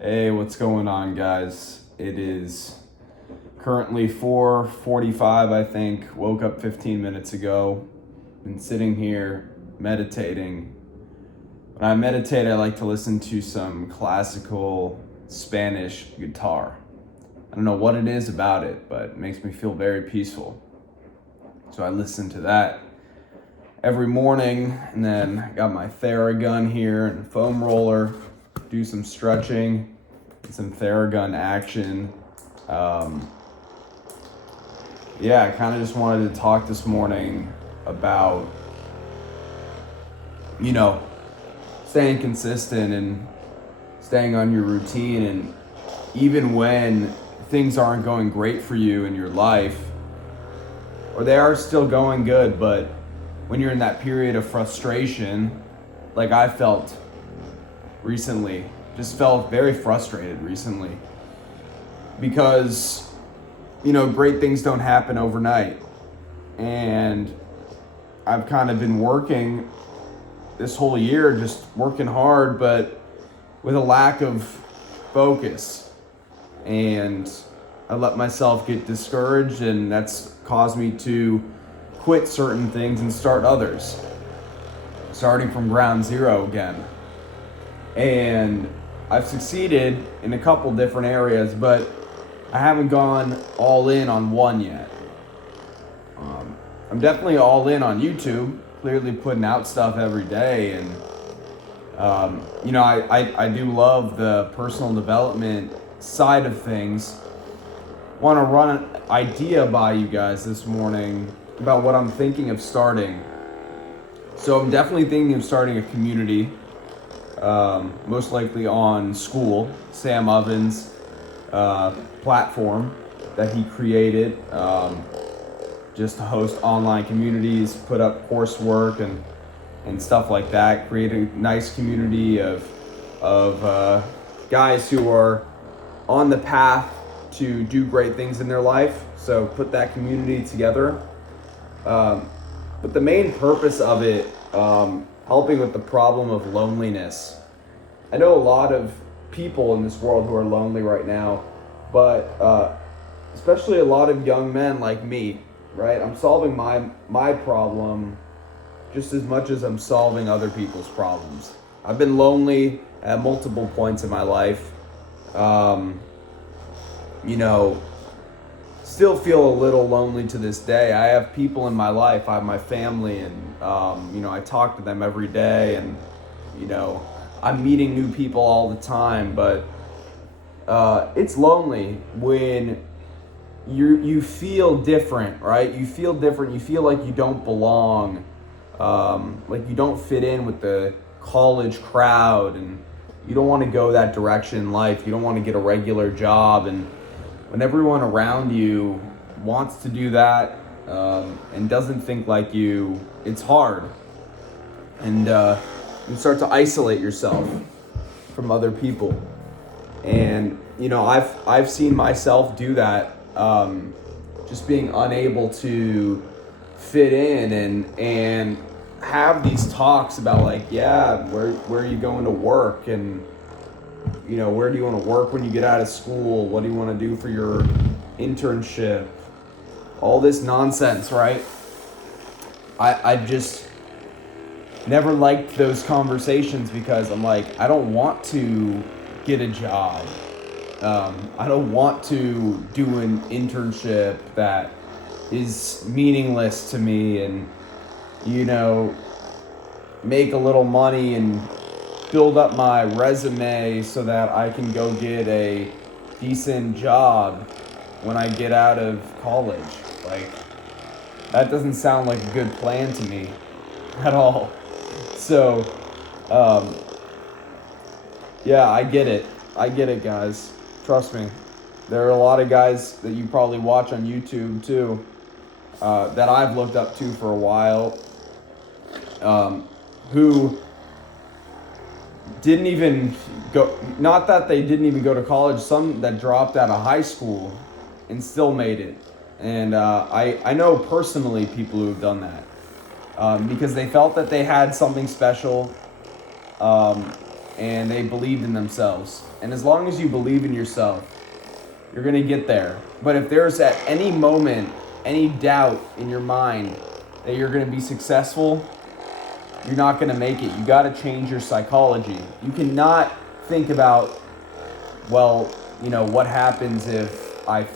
Hey, what's going on, guys? It is currently 4:45, I think. Woke up 15 minutes ago. Been sitting here meditating. When I meditate, I like to listen to some classical Spanish guitar. I don't know what it is about it, but it makes me feel very peaceful. So I listen to that every morning, and then I got my Theragun here and foam roller, do some stretching, some Theragun action. I kind of just wanted to talk this morning about, staying consistent and staying on your routine. And even when things aren't going great for you in your life, or they are still going good, but when you're in that period of frustration, like I felt recently, just felt very frustrated recently because, great things don't happen overnight. And I've kind of been working this whole year, just working hard, but with a lack of focus. And I let myself get discouraged, and that's caused me to quit certain things and start others, starting from ground zero again. And I've succeeded in a couple different areas, but I haven't gone all in on one yet. I'm definitely all in on YouTube, clearly putting out stuff every day. And, I do love the personal development side of things. Want to run an idea by you guys this morning about what I'm thinking of starting. So I'm definitely thinking of starting a community, most likely on School, Sam Ovens' platform that he created, just to host online communities, put up coursework and stuff like that. Create a nice community of guys who are on the path to do great things in their life. So put that community together. But the main purpose of it, helping with the problem of loneliness. I know a lot of people in this world who are lonely right now, but especially a lot of young men like me, right? I'm solving my problem just as much as I'm solving other people's problems. I've been lonely at multiple points in my life. Still feel a little lonely to this day. I have people in my life. I have my family, and I talk to them every day, and I'm meeting new people all the time. But it's lonely when you feel different, right? You feel different. You feel like you don't belong, like you don't fit in with the college crowd, and you don't want to go that direction in life. You don't want to get a regular job, and when everyone around you wants to do that, and doesn't think like you, it's hard. And you start to isolate yourself from other people. And I've seen myself do that, just being unable to fit in and have these talks about, like, where are you going to work, and where do you want to work when you get out of school? What do you want to do for your internship? All this nonsense, right? I just never liked those conversations because I'm like, I don't want to get a job. I don't want to do an internship that is meaningless to me, and make a little money and build up my resume so that I can go get a decent job when I get out of college. Like, that doesn't sound like a good plan to me at all. So, I get it. I get it, guys. Trust me. There are a lot of guys that you probably watch on YouTube too, that I've looked up to for a while, who didn't even go, not that they didn't even go to college, some that dropped out of high school and still made it. And I know personally people who have done that, because they felt that they had something special, and they believed in themselves. And as long as you believe in yourself, you're going to get there. But if there's at any moment any doubt in your mind that you're going to be successful, you're not going to make it. You got to change your psychology. You cannot think about, well, you know, what happens if I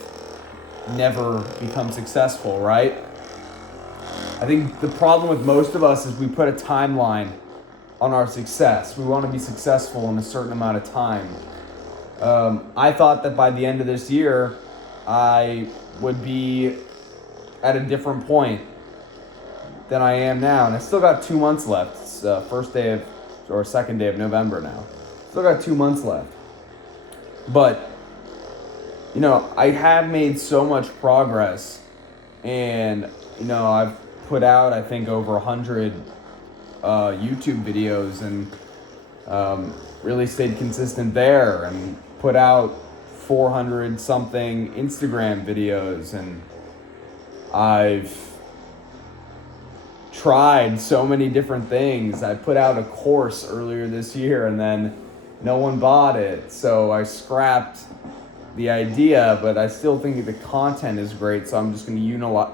never become successful, right? I think the problem with most of us is we put a timeline on our success. We want to be successful in a certain amount of time. I thought that by the end of this year, I would be at a different point than I am now. And I still got 2 months left. It's second day of November now. Still got 2 months left. But, you know, I have made so much progress. And, you know, I've put out, I think, over 100 YouTube videos and really stayed consistent there, and put out 400 something Instagram videos, and I've tried so many different things. I put out a course earlier this year and then no one bought it, so I scrapped the idea, but I still think the content is great, so I'm just going to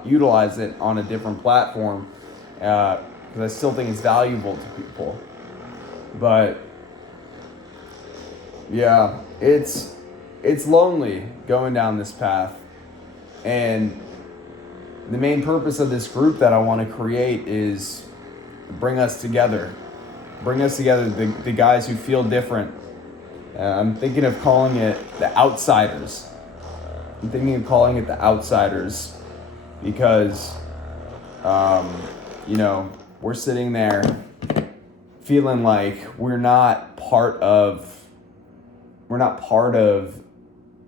utilize it on a different platform because I still think it's valuable to people. But yeah, it's lonely going down this path, and the main purpose of this group that I want to create is bring us together, the guys who feel different. I'm thinking of calling it the Outsiders. Because, you know, we're sitting there feeling like we're not part of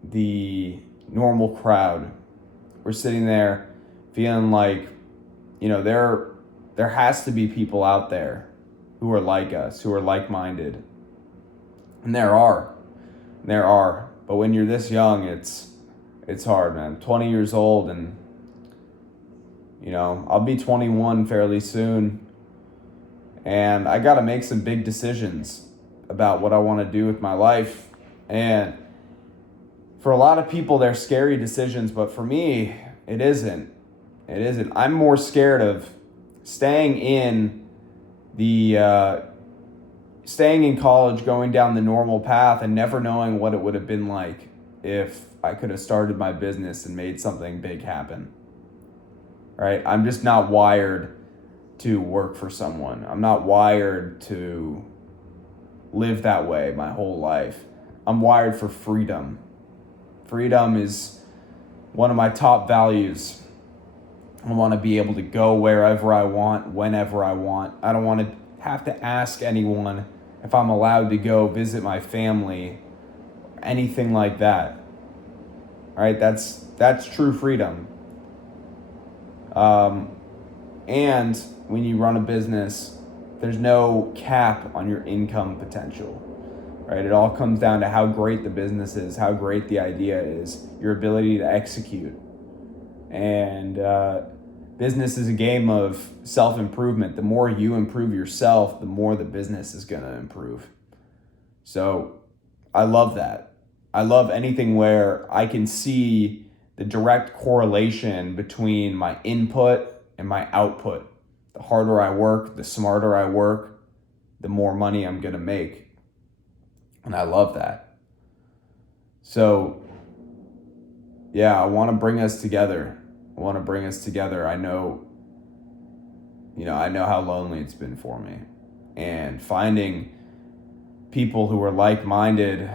the normal crowd. We're sitting there feeling like, you know, there has to be people out there who are like us, who are like-minded. And there are. But when you're this young, it's hard, man. 20 years old, and, you know, I'll be 21 fairly soon. And I got to make some big decisions about what I want to do with my life. And for a lot of people, they're scary decisions, but for me, it isn't. I'm more scared of staying in college, going down the normal path, and never knowing what it would have been like if I could have started my business and made something big happen. Right? I'm just not wired to work for someone. I'm not wired to live that way my whole life. I'm wired for freedom. Freedom is one of my top values. I want to be able to go wherever I want, whenever I want. I don't want to have to ask anyone if I'm allowed to go visit my family, anything like that. All right, that's true freedom. And when you run a business, there's no cap on your income potential. Right? It all comes down to how great the business is, how great the idea is, your ability to execute. And business is a game of self-improvement. The more you improve yourself, the more the business is going to improve. So I love that. I love anything where I can see the direct correlation between my input and my output. The harder I work, the smarter I work, the more money I'm going to make. And I love that. So, yeah, I want to bring us together. I know how lonely it's been for me. And finding people who are like-minded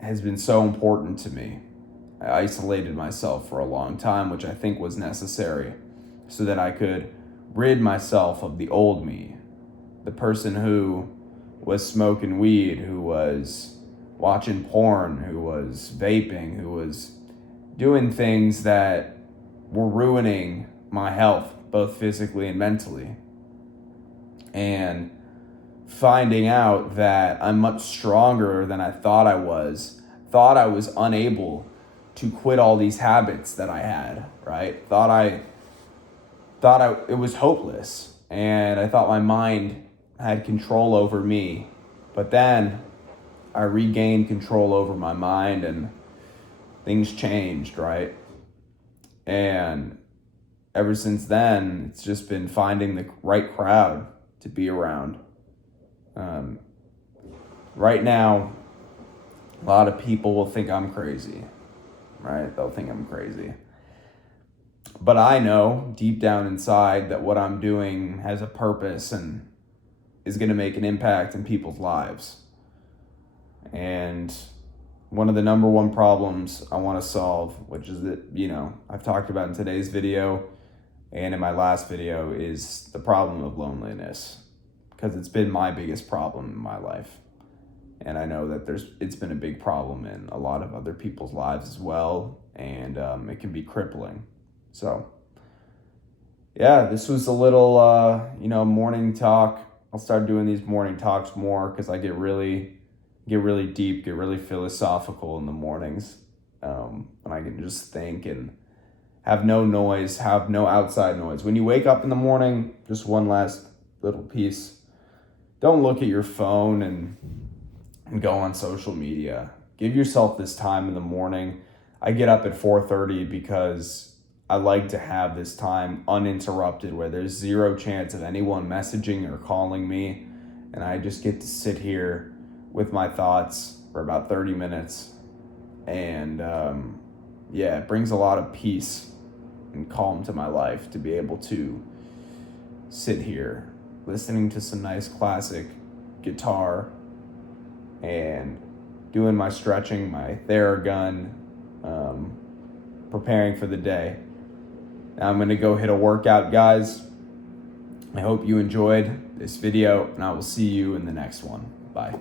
has been so important to me. I isolated myself for a long time, which I think was necessary, so that I could rid myself of the old me, the person who was smoking weed, who was watching porn, who was vaping, who was doing things that were ruining my health, both physically and mentally. And finding out that I'm much stronger than I thought I was unable to quit all these habits that I had, right? Thought it was hopeless, and I thought my mind had control over me, But then I regained control over my mind and things changed, right? And ever since then, it's just been finding the right crowd to be around. Right now, a lot of people will think I'm crazy, right? They'll think I'm crazy. But I know deep down inside that what I'm doing has a purpose and is going to make an impact in people's lives. And one of the number one problems I want to solve, which is that, I've talked about in today's video and in my last video, is the problem of loneliness, because it's been my biggest problem in my life. And I know that it's been a big problem in a lot of other people's lives as well, and it can be crippling. So, yeah, this was a little, morning talk. I'll start doing these morning talks more because I get really deep, get really philosophical in the mornings, and I can just think and have no noise, have no outside noise. When you wake up in the morning, just one last little piece, don't look at your phone and go on social media. Give yourself this time in the morning. I get up at 4:30 because I like to have this time uninterrupted where there's zero chance of anyone messaging or calling me, and I just get to sit here with my thoughts for about 30 minutes. And it brings a lot of peace and calm to my life to be able to sit here listening to some nice classic guitar and doing my stretching, my Theragun, preparing for the day. Now I'm going to go hit a workout, guys. I hope you enjoyed this video, and I will see you in the next one. Bye.